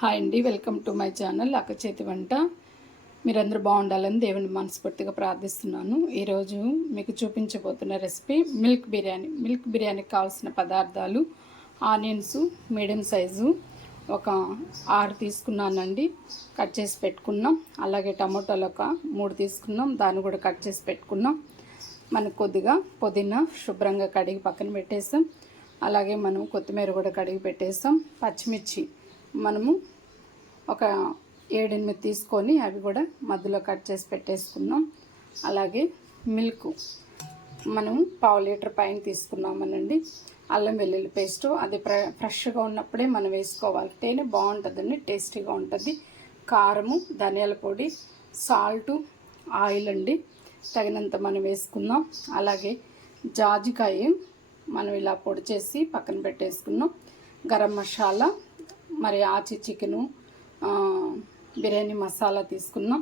Hi అండి, welcome to my channel అక్క చేతి వంట. మీరందరూ బాగుండాలని దేవుని మనస్ఫూర్తిగా ప్రార్థిస్తున్నాను. ఈరోజు మీకు చూపించబోతున్న రెసిపీ మిల్క్ బిర్యానీ. మిల్క్ బిర్యానీకి కావాల్సిన పదార్థాలు: ఆనియన్స్ మీడియం సైజు ఒక 6 తీసుకున్నానండి, కట్ చేసి పెట్టుకున్నాం. అలాగే టమాటాలు ఒక 3 తీసుకున్నాం, దాన్ని కూడా కట్ చేసి పెట్టుకున్నాం. మనకు కొద్దిగా పుదీనా శుభ్రంగా కడిగి పక్కన పెట్టేసాం. అలాగే మనం కొత్తిమీర కూడా కడిగి పెట్టేసాం. పచ్చిమిర్చి మనము ఒక 7-8 తీసుకొని అవి కూడా మధ్యలో కట్ చేసి పెట్టేసుకున్నాం. అలాగే మిల్క్ మనము 1/2 లీటర్ పైన తీసుకున్నామనండి. అల్లం వెల్లుల్లి పేస్ట్ అది ఫ్రెష్గా ఉన్నప్పుడే మనం వేసుకోవాలంటేనే బాగుంటుందండి, టేస్టీగా ఉంటుంది. కారము, ధనియాల పొడి, సాల్టు, ఆయిల్ అండి తగినంత మనం వేసుకుందాం. అలాగే జాజికాయ మనం ఇలా పొడి చేసి పక్కన పెట్టేసుకున్నాం. గరం మసాలా, మరి ఆచి చికెను, బిర్యానీ మసాలా తీసుకున్నాం.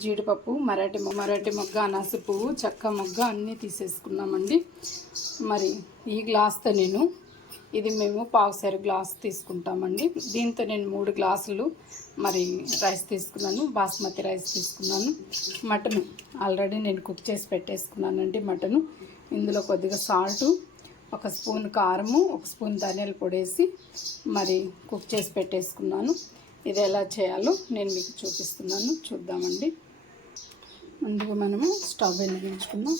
జీడిపప్పు, మరాఠీ మొగ్గ, అనాసి పువ్వు, చెక్క మొగ్గ అన్నీ తీసేసుకున్నామండి. మరి ఈ గ్లాస్తో మేము 1/2 గ్లాస్ తీసుకుంటామండి. దీంతో నేను 3 గ్లాసులు మరి రైస్ తీసుకున్నాను, బాస్మతి రైస్ తీసుకున్నాను. మటను ఆల్రెడీ నేను కుక్ చేసి పెట్టేసుకున్నానండి. మటను ఇందులో కొద్దిగా సాల్టు, 1 స్పూన్ కారము, 1 స్పూన్ ధనియాల పొడి వేసి మరి కుక్ చేసి పెట్టేసుకున్నాను. ఇది ఎలా చేయాలో నేను మీకు చూపిస్తున్నాను, చూద్దామండి. ముందుగా మనము స్టవ్ వెలిగించుకుందాం.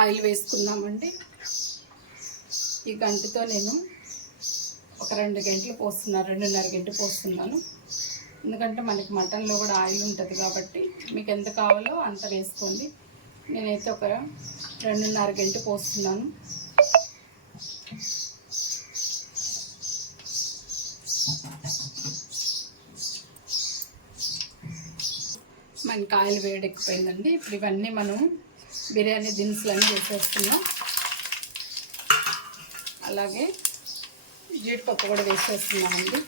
ఆయిల్ వేసుకుందామండి. ఈ గంటతో నేను ఒక 2 గంటలు పోస్తున్నాను, 2.5 గంటలు పోస్తున్నాను. ఎందుకంటే మనకి మటన్లో కూడా ఆయిల్ ఉంటుంది కాబట్టి మీకు ఎంత కావాలో అంత వేసుకోండి. నేనైతే ఒక 2.5 గంటలు పోస్తున్నాను. మనకి ఆయిల్ వేడెక్కిపోయిందండి. ఇప్పుడు ఇవన్నీ మనం బిర్యానీ దినుసులన్నీ వేసేస్తున్నాం. అలాగే జీడిపప్పు కూడా వేసేస్తున్నామండి.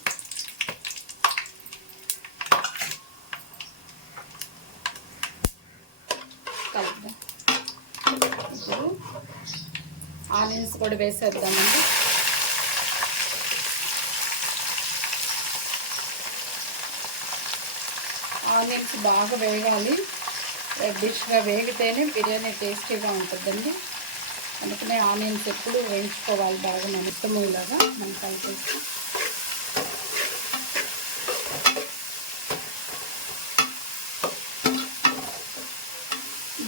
ఇప్పుడు ఆనియన్స్ కూడా వేసేద్దామండి. ఆనియన్స్ బాగా వేగాలి, రెడ్డిష్గా వేగితేనే బిర్యానీ టేస్టీగా ఉంటుందండి. అందుకనే ఆనియన్స్ ఎప్పుడు వేయించుకోవాలి బాగా మొత్తమేలాగా మనం కలిపేసి.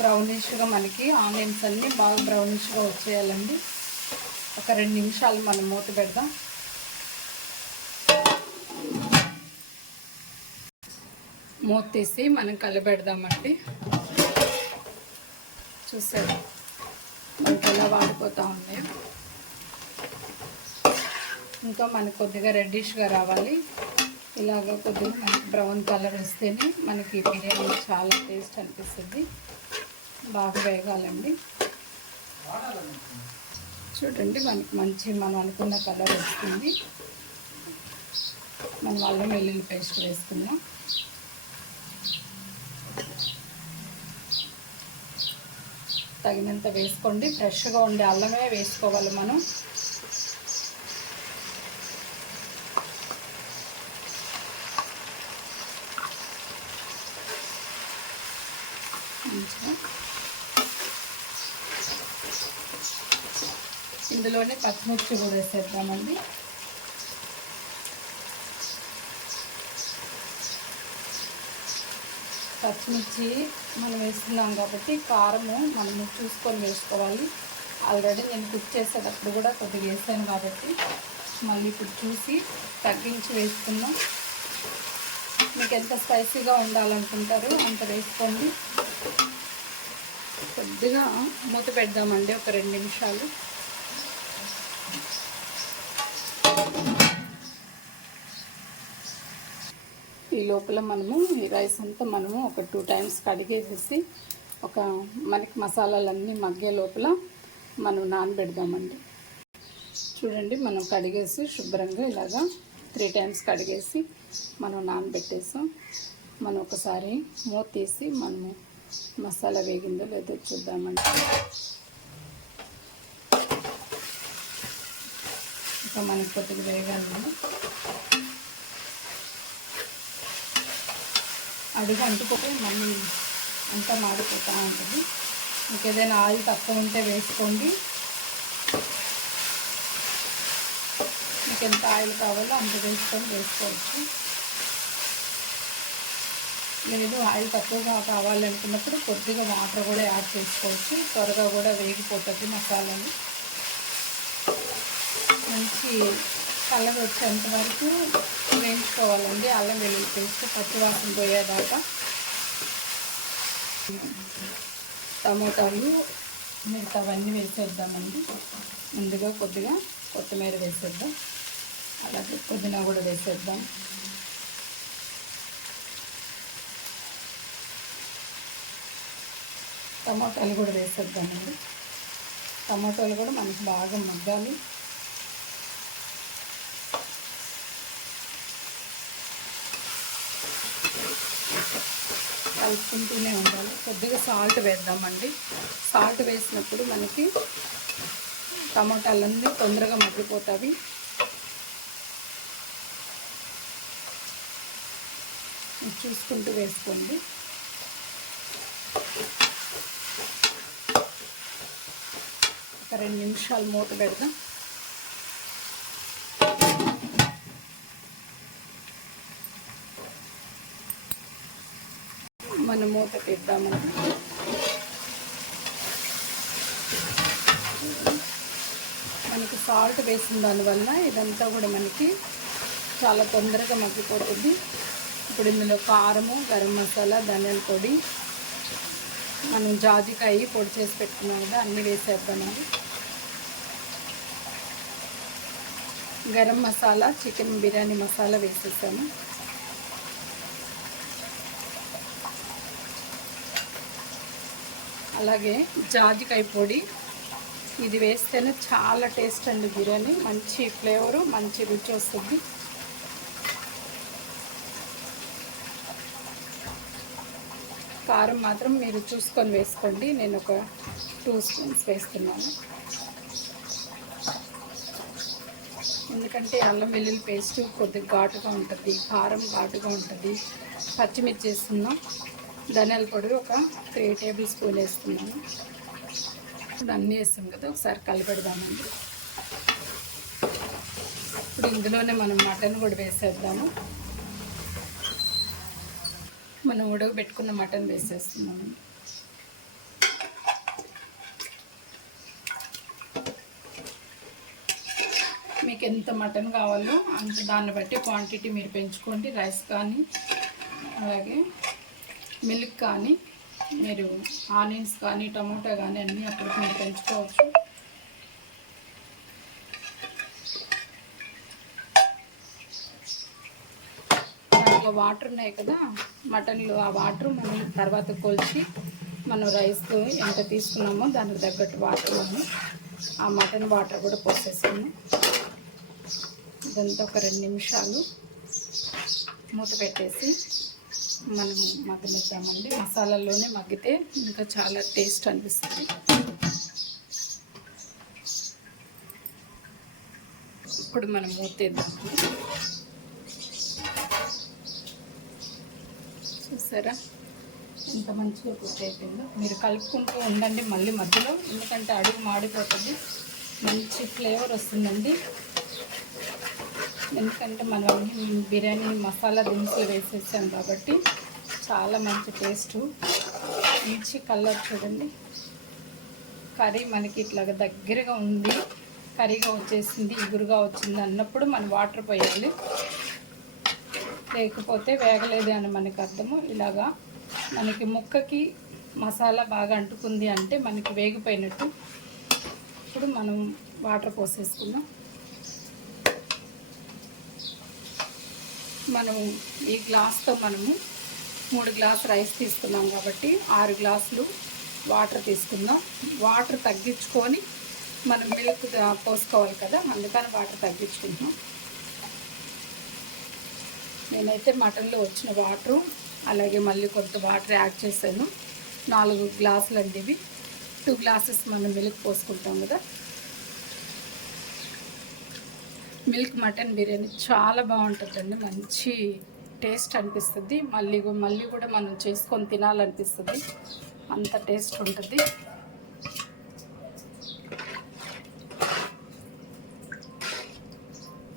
బ్రౌనిష్గా మనకి ఆనియన్స్ అన్నీ బాగా బ్రౌనిష్గా వచ్చేయాలండి. ఒక 2 నిమిషాలు మనం మూత పెడదాం. మూత తీసి మనం కలిపెడదామండి. చూసారు మనకి ఎలా వాడిపోతూ ఉన్నాయో. ఇంకా మనకు కొద్దిగా రెడ్డిష్గా రావాలి. ఇలాగ కొద్దిగా మనకి బ్రౌన్ కలర్ వస్తేనే మనకి బిర్యానీ చాలా టేస్ట్ అనిపిస్తుంది. బాగా వేగాలండి. చూడండి మనకి మనం అనుకున్న కలర్ వస్తుంది. మనం అల్లం వెల్లుల్లి పేస్ట్ వేసుకుందాం. తగినంత వేసుకోండి, ఫ్రెష్గా ఉండే అల్లమే వేసుకోవాలి మనం. ఇందులోనే పచ్చిమిర్చి కూడా వేసేద్దామండి. పచ్చిమిర్చి మనం వేస్తున్నాం కాబట్టి కారము మనము చూసుకొని వేసుకోవాలి. ఆల్రెడీ నేను కుక్ చేసేటప్పుడు కూడా కొద్దిగా వేసాను కాబట్టి మళ్ళీ ఇప్పుడు చూసి తగ్గించి వేసుకున్నాం. మీకు ఎంత స్పైసీగా ఉండాలనుకుంటారో అంత వేసుకోండి. కొద్దిగా మూత పెడదామండి, ఒక 2 నిమిషాలు. ఈ లోపల మనము ఈ రైస్ అంతా మనము ఒక 2 టైమ్స్ కడిగేసేసి మనకి మసాలాలన్నీ మగ్గే లోపల మనం నానబెడదామండి. చూడండి మనం కడిగేసి శుభ్రంగా ఇలాగా 3 టైమ్స్ కడిగేసి మనం నానబెట్టేసాం. మనం ఒకసారి మూత తీసి మనము మసాలా వేగిందో లేదో చూద్దామండి. ఇంకా మనకి కొద్దిగా వేగాలి. అడుగు అంటుకుంటే మళ్ళీ అంతా మాడిపోతూ ఉంటుంది. మీకు ఏదైనా ఆయిల్ తక్కువ ఉంటే వేసుకోండి. మీకు ఎంత ఆయిల్ కావాలో అంత వేసుకోవచ్చు. లేదు ఆయిల్ తక్కువగా కావాలనుకున్నప్పుడు కొద్దిగా వాటర్ కూడా యాడ్ చేసుకోవచ్చు. త్వరగా కూడా వేగిపోతుంది మసాలాలు. మంచి కలర్ వచ్చేంత వరకు వేయించుకోవాలండి. అల్లం వెల్లుల్లి పేస్ట్ పచ్చివాసన పోయేదాకా. టమోటాలు మిగతావన్నీ వేసేద్దామండి. ముందుగా కొద్దిగా కొత్తిమీర వేసేద్దాం, అలాగే పుదీనా కూడా వేసేద్దాం. టమాటాలు కూడా వేసేద్దామండి. టమాటాలు కూడా మనకి బాగా మగ్గాలి. కలుపుకుంటూనే ఉండాలి. కొద్దిగా సాల్ట్ వేద్దామండి. సాల్ట్ వేసినప్పుడు మనకి టమాటాలన్నీ తొందరగా మగ్గిపోతాయి. చూసుకుంటూ వేసుకోండి. ఒక 2 నిమిషాలు మూత పెడదాం. మనం మూత పెడదామండి. మనకి సాల్ట్ వేసిన దానివల్ల ఇదంతా కూడా మనకి చాలా తొందరగా మగ్గిపోతుంది. ఇప్పుడు ఇందులో కారము, గరం మసాలా, ధనియాల పొడి, మనం జాజికాయ పొడి చేసి పెట్టుకున్నాం కదా, అన్నీ వేసేద్దామండి. గరం మసాలా, చికెన్ బిర్యానీ మసాలా వేసేసాము. అలాగే జాజికాయ పొడి, ఇది వేస్తేనే చాలా టేస్ట్ అండి బిర్యానీ. మంచి ఫ్లేవరు, మంచి రుచి వస్తుంది. కారం మాత్రం మీరు చూసుకొని వేసుకోండి. నేను ఒక 2 స్పూన్స్ వేస్తున్నాను. ఎందుకంటే అల్లం వెల్లుల్లి పేస్ట్ కొద్దిగా ఘాటుగా ఉంటుంది, కారం ఘాటుగా ఉంటుంది. పచ్చిమిర్చి వేస్తున్నాం. ధనియాల పొడి ఒక 3 టేబుల్ స్పూన్ వేస్తున్నాను. ఇప్పుడు అన్నీ వేస్తాం కదా, ఒకసారి కలిపెడదామండి. ఇప్పుడు ఇందులోనే మనం మటన్ కూడా వేసేద్దాము. మనం ఉడకబెట్టుకున్న మటన్ వేసేస్తున్నాము. మీకు ఎంత మటన్ కావాలో అంత దాన్ని బట్టి క్వాంటిటీ మీరు పెంచుకోండి. రైస్ కానీ అలాగే మిల్క్ కానీ, మీరు ఆనియన్స్ కానీ టమోటా కానీ అన్నీ అప్పటికి మీరు పెంచుకోవచ్చు. దాంట్లో వాటర్ ఉన్నాయి కదా మటన్లో, ఆ వాటర్ మనం తర్వాత కొలిచి మనం రైస్ ఎంత తీసుకున్నామో దానికి తగ్గట్టు వాటర్ ఉంది. ఆ మటన్ వాటర్ కూడా పోసేసాము. ఇదంతా ఒక 2 నిమిషాలు మూత పెట్టేసి మనం మగ్గనిద్దామండి. మసాలాల్లోనే మగ్గితే ఇంకా చాలా టేస్ట్ అనిపిస్తుంది. ఇప్పుడు మనం మూతేద్దాం. చూసారా ఎంత మంచిగా కుక్ అయిపోయిందో. మీరు కలుపుకుంటూ ఉండండి మళ్ళీ మధ్యలో, ఎందుకంటే అడుగు మాడిపోతుంది. మంచి ఫ్లేవర్ వస్తుందండి. ఎందుకంటే మనం బిర్యానీ మసాలా దినుసులు వేసేసాం కాబట్టి చాలా మంచి టేస్టు. మంచి కలర్ చూడండి. కర్రీ మనకి ఇట్లాగా దగ్గరగా ఉంది, కర్రీగా వచ్చేసింది, ఇగురుగా వచ్చింది అన్నప్పుడు మనం వాటర్ పోయాలి. లేకపోతే వేగలేదు అని మనకు అర్థము. ఇలాగా మనకి ముక్కకి మసాలా బాగా అంటుకుంది అంటే మనకి వేగిపోయినట్టు. ఇప్పుడు మనం వాటర్ పోసేసుకుందాం. మనము ఈ గ్లాస్తో మనము 3 గ్లాసు రైస్ తీసుకున్నాం కాబట్టి 6 గ్లాసులు వాటర్ తీసుకుందాం. వాటర్ తగ్గించుకొని మనం మిల్క్ పోసుకోవాలి కదా, అందుకని వాటర్ తగ్గించుకుంటున్నాం. నేనైతే మటన్లో వచ్చిన వాటరు అలాగే మళ్ళీ కొంత వాటర్ యాడ్ చేశాను. 4 గ్లాసులు అండి ఇవి. 2 గ్లాసెస్ మనం మిల్క్ పోసుకుంటాం కదా. మిల్క్ మటన్ బిర్యానీ చాలా బాగుంటుందండి, మంచి టేస్ట్ అనిపిస్తుంది. మళ్ళీ కూడా మనం చేసుకొని తినాలనిపిస్తుంది, అంత టేస్ట్ ఉంటుంది.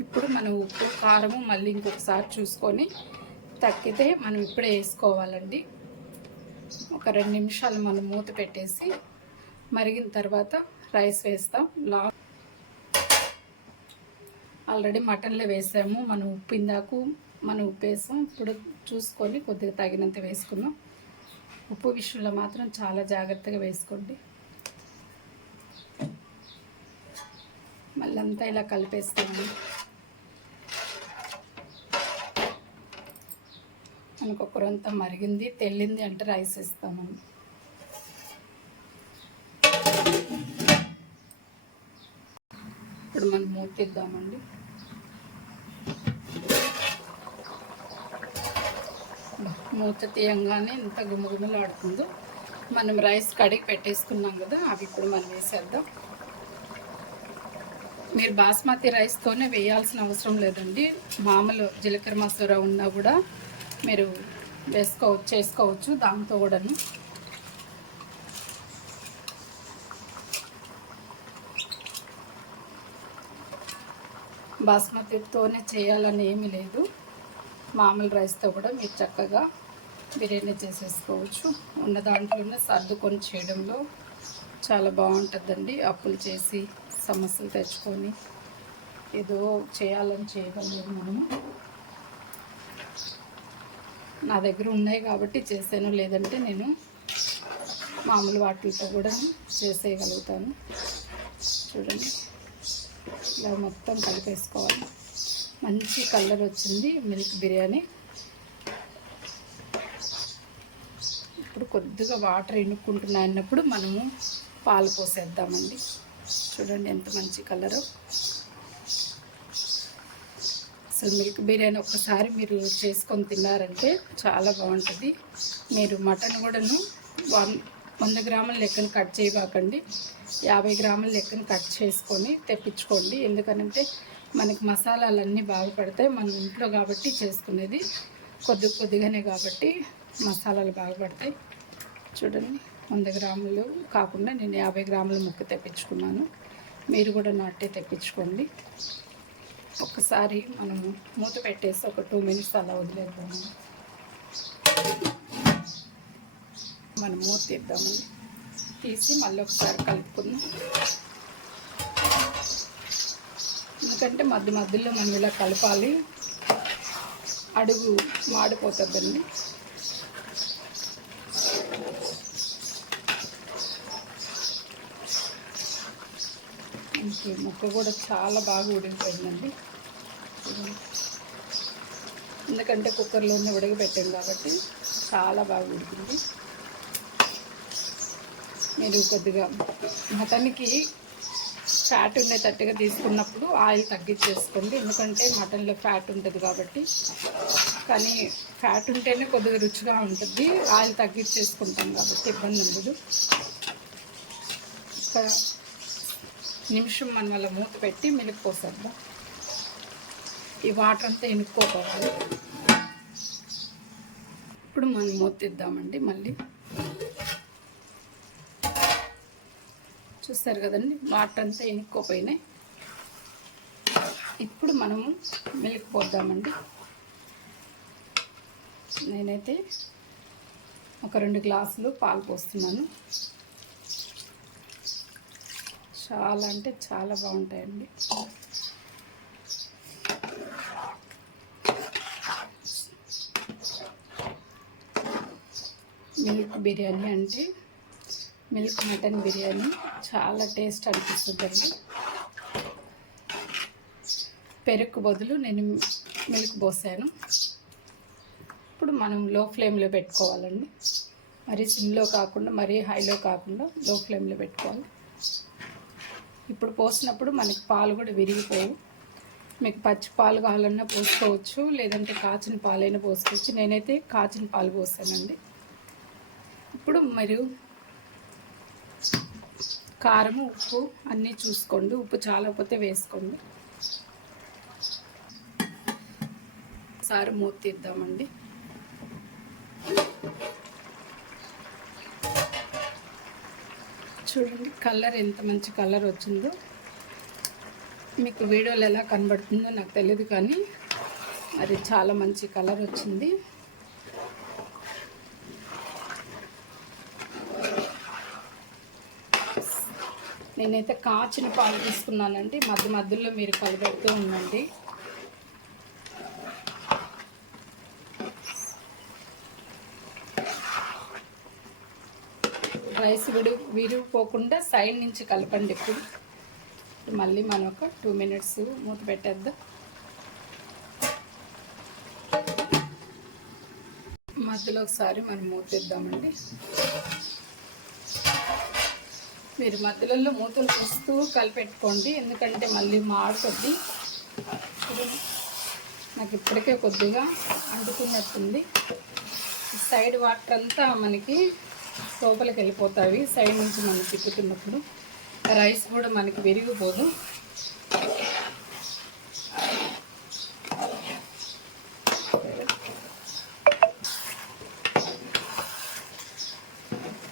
ఇప్పుడు మనం ఉప్పు కారము మళ్ళీ ఇంకొకసారి చూసుకొని తగ్గితే మనం ఇప్పుడే వేసుకోవాలండి. ఒక 2 నిమిషాలు మనం మూత పెట్టేసి మరిగిన తర్వాత రైస్ వేస్తాం. ఆల్రెడీ మటన్లో వేసాము, మనం ఉప్పు ఇందాకు మనం ఉప్పు వేసాం. ఇప్పుడు చూసుకొని కొద్దిగా తగినంత వేసుకున్నాం. ఉప్పు విషయంలో మాత్రం చాలా జాగ్రత్తగా వేసుకోండి. మళ్ళీ అంతా ఇలా కలిపేస్తుంది. మనకు ఒకరంతా మరిగింది, తెల్లింది అంటే రైస్ వేస్తాము. ఇప్పుడు మనం మూత తీద్దామండి. మూత తీయంగానే ఇంత గుమగుమలాడుతుందో. మనం రైస్ కడిగి పెట్టేసుకున్నాం కదా, అవి ఇప్పుడు మనం వేసేద్దాం. మీరు బాస్మతి రైస్తోనే వేయాల్సిన అవసరం లేదండి. మామూలు జీలకర్ర మసూర ఉన్నా కూడా మీరు చేసుకోవచ్చు దాంతో కూడాను. బాస్మతితోనే చేయాలని ఏమీ లేదు, మామూలు రైస్తో కూడా మీరు చక్కగా బిర్యానీ చేసేసుకోవచ్చు. ఉన్న దాంట్లోనే సర్దుకొని చేయడంలో చాలా బాగుంటుందండి. అప్పులు చేసి సమస్యలు తెచ్చుకొని ఏదో చేయాలని చేయగలరు మనము. నా దగ్గర ఉన్నాయి కాబట్టి చేసాను, లేదంటే నేను మామూలు వాటితో కూడా చేసేయగలుగుతాను. చూడండి, ఇలా మొత్తం కలిపేసుకోవాలి. మంచి కలర్ వచ్చింది మిల్క్ బిర్యానీ. ఇప్పుడు కొద్దిగా వాటర్ ఇనుక్కుంటున్నాయి అన్నప్పుడు మనము పాలు పోసేద్దామండి. చూడండి ఎంత మంచి కలరు. అసలు మిల్క్ బిర్యానీ ఒక్కసారి మీరు చేసుకొని తిన్నారంటే చాలా బాగుంటుంది. మీరు మటన్ కూడాను 100 గ్రాముల లెక్కన కట్ చేయబాకండి, 50 గ్రాముల లెక్కన కట్ చేసుకొని తెప్పించుకోండి. ఎందుకనంటే మనకి మసాలాలన్నీ బాగా పడతాయి. మనం ఇంట్లో కాబట్టి చేసుకునేది కొద్దిగానే కాబట్టి మసాలాలు బాగా పడతాయి. చూడండి, 100 గ్రాములు కాకుండా నేను 50 గ్రాముల ముక్క తెప్పించుకున్నాను. మీరు కూడా నాటే తెప్పించుకోండి. ఒక్కసారి మనము మూత పెట్టేసి ఒక 2 మినిట్స్ అలా వదిలేద్దాము. మనం మూత తీద్దామండి. తీసి మళ్ళీ ఒకసారి కలుపుకుందాం. ఎందుకంటే మధ్యలో మనం ఇలా కలపాలి, అడుగు మాడిపోతుందండి. ముక్క కూడా చాలా బాగా ఉడికిపోయిందండి. ఎందుకంటే కుక్కర్లోనే ఉడకబెట్టాం కాబట్టి చాలా బాగా ఉడికింది. మీరు కొద్దిగా మటన్కి ఫ్యాట్ ఉండేటట్టుగా తీసుకున్నప్పుడు ఆయిల్ తగ్గించేసుకోండి. ఎందుకంటే మటన్లో ఫ్యాట్ ఉంటుంది కాబట్టి. కానీ ఫ్యాట్ ఉంటేనే కొద్దిగా రుచిగా ఉంటుంది, ఆయిల్ తగ్గించేసుకుంటాం కాబట్టి ఇబ్బంది ఉండదు. ఒక నిమిషం మనం అలా మూత పెట్టి మిల్క్ పోసేద్దాం. ఈ వాటర్ అంతా ఎనుక్కోవాలి. ఇప్పుడు మనం మూత తీద్దామండి. మళ్ళీ చూస్తారు కదండి, వాటర్ అంతా ఎనుక్కోపోయినాయి. ఇప్పుడు మనము మిల్క్ పోద్దామండి. నేనైతే ఒక 2 గ్లాసులు పాలు పోస్తున్నాను. చాలా అంటే చాలా బాగుంటాయండి. మిల్క్ బిర్యానీ అంటే మిల్క్ మటన్ బిర్యానీ చాలా టేస్ట్ అనిపిస్తుందండి. పెరుగు బదులు నేను మిల్క్ పోసాను. ఇప్పుడు మనం లో ఫ్లేమ్లో పెట్టుకోవాలండి. మరీ సిమ్లో కాకుండా మరీ హైలో కాకుండా లో ఫ్లేమ్లో పెట్టుకోవాలి. ఇప్పుడు పోసినప్పుడు మనకి పాలు కూడా విరిగిపోవు. మీకు పచ్చి పాలు కావాలన్నా పోసుకోవచ్చు, లేదంటే కాచిన పాలైనా పోసుకోవచ్చు. నేనైతే కాచిన పాలు పోసానండి. ఇప్పుడు మీరు కారం, ఉప్పు అన్నీ చూసుకోండి. ఉప్పు చాలకపోతే వేసుకోండి. ఒకసారి మూత తీద్దామండి. చూడండి కలర్ ఎంత మంచి కలర్ వచ్చిందో. మీకు వీడియోలో ఎలా కనబడుతుందో నాకు తెలియదు, కానీ అది చాలా మంచి కలర్ వచ్చింది. నేనైతే కాచిన పాలు తీసుకున్నానండి. మధ్యలో మీరు కలబెడుతూ ఉండండి. రైస్ విరిగిపోకుండా సైడ్ నుంచి కలపండి. ఇప్పుడు మళ్ళీ మనం ఒక 2 minutes మూత పెట్టేద్దాం. మధ్యలో ఒకసారి మనం మూత ఇద్దామండి. మీరు మధ్యలో మూతలు చూస్తూ కలిపెట్టుకోండి, ఎందుకంటే మళ్ళీ మాడుతుంది. నాకు ఇప్పటికే కొద్దిగా అంటుకున్నట్టుంది. సైడ్ వాటర్ అంతా మనకి లోపలికి వెళ్ళిపోతాయి. సైడ్ నుంచి మనం తిప్పుతున్నప్పుడు రైస్ కూడా మనకి విరిగిపోదు.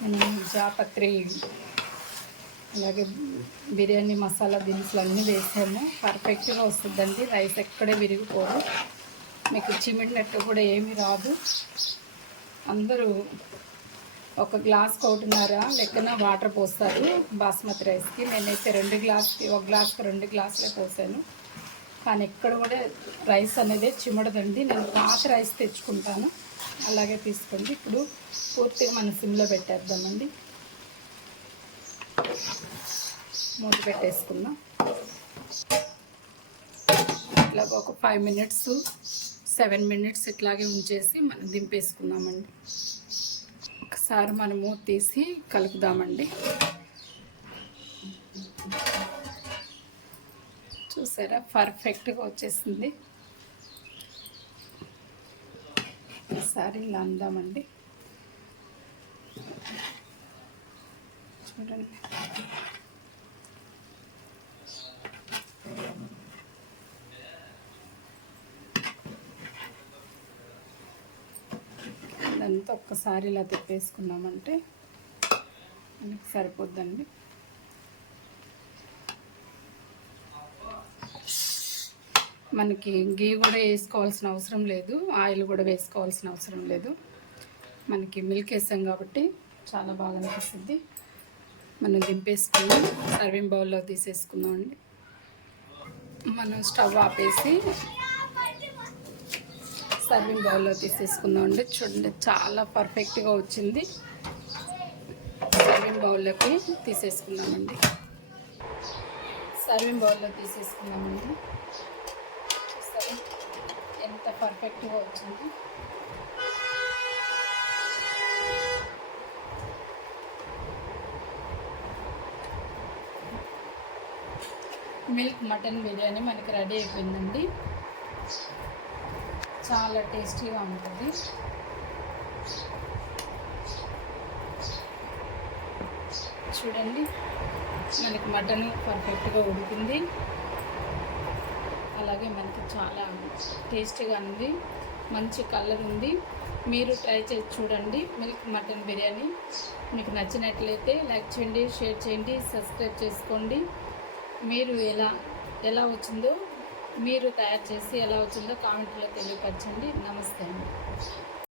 మనం జాపత్రి అలాగే బిర్యానీ మసాలా దినుసులు అన్నీ వేసాము. పర్ఫెక్ట్గా వస్తుందండి. రైస్ ఎక్కడే విరిగిపోదు. మీకు చిమిడినట్టు కూడా ఏమీ రాదు. అందరూ 1 గ్లాస్కి 1.5 లెక్కన వాటర్ పోస్తారు బాస్మతి రైస్కి. నేనైతే 2 గ్లాస్కి 1 గ్లాస్కి 2 గ్లాసులే పోసాను. కానీ ఎక్కడ కూడా రైస్ అనేది చిమడదండి. నేను పాత రైస్ తెచ్చుకుంటాను, అలాగే తీసుకోండి. ఇప్పుడు పూర్తిగా మనం సిమ్లో పెట్టేద్దామండి. మూత పెట్టేసుకుందాం. ఇట్లా ఒక 5 minutes 7 minutes ఇట్లాగే ఉంచేసి మనం దింపేసుకుందామండి. ఒకసారి మనం మూత తీసి కలుపుదామండి. చూసారా పర్ఫెక్ట్గా వచ్చేసింది. ఒకసారి ఇలా అందామండి. చూడండి అదంతా ఒక్కసారి ఇలా తిప్పేసుకున్నామంటే మనకి సరిపోద్దండి. మనకి గీ కూడా వేసుకోవాల్సిన అవసరం లేదు, ఆయిల్ కూడా వేసుకోవాల్సిన అవసరం లేదు. మనకి మిల్క్ వేసాం కాబట్టి చాలా బాగా అనిపిస్తుంది. మనం దింపేసుకుని సర్వింగ్ బౌల్లో తీసేసుకుందామండి. మనం స్టవ్ ఆపేసి సర్వింగ్ బౌల్లో తీసేసుకుందామండి. చూడండి చాలా పర్ఫెక్ట్గా వచ్చింది. సర్వింగ్ బౌల్లోకి తీసేసుకుందామండి. సర్వింగ్ బౌల్లో తీసేసుకుందామండి. చూసారా ఎంత పర్ఫెక్ట్గా వచ్చింది. మిల్క్ మటన్ బిర్యానీ మనకి రెడీ అయిపోయిందండి. చాలా టేస్టీగా ఉంటుంది. చూడండి మనకి మటన్ పర్ఫెక్ట్గా ఉడికింది, అలాగే మనకి చాలా టేస్టీగా ఉంది, మంచి కలర్ ఉంది. మీరు ట్రై చేసి చూడండి మిల్క్ మటన్ బిర్యానీ. మీకు నచ్చినట్లయితే లైక్ చేయండి, షేర్ చేయండి, సబ్స్క్రైబ్ చేసుకోండి. మీరు ఎలా వచ్చిందో, మీరు తయారు చేసి ఎలా వచ్చిందో కామెంట్లో తెలియపరచండి. నమస్తే అండి.